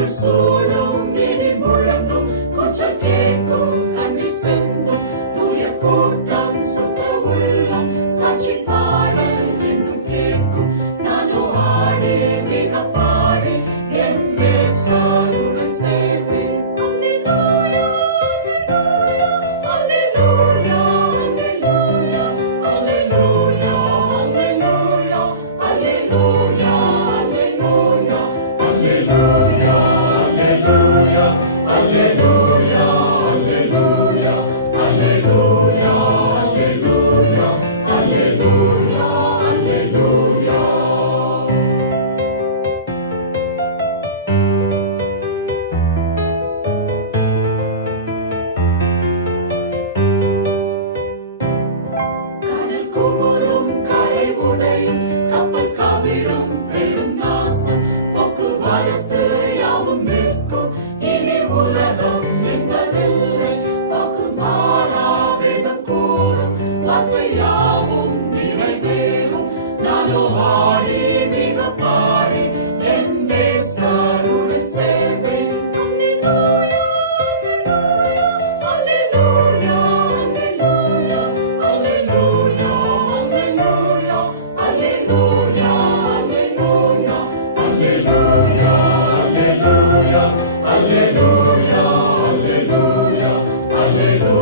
Jesús. கப்பல் காவிடும் பெரும் Maria, um, mi rei, verum, nalo, mari, mi Hallelujah.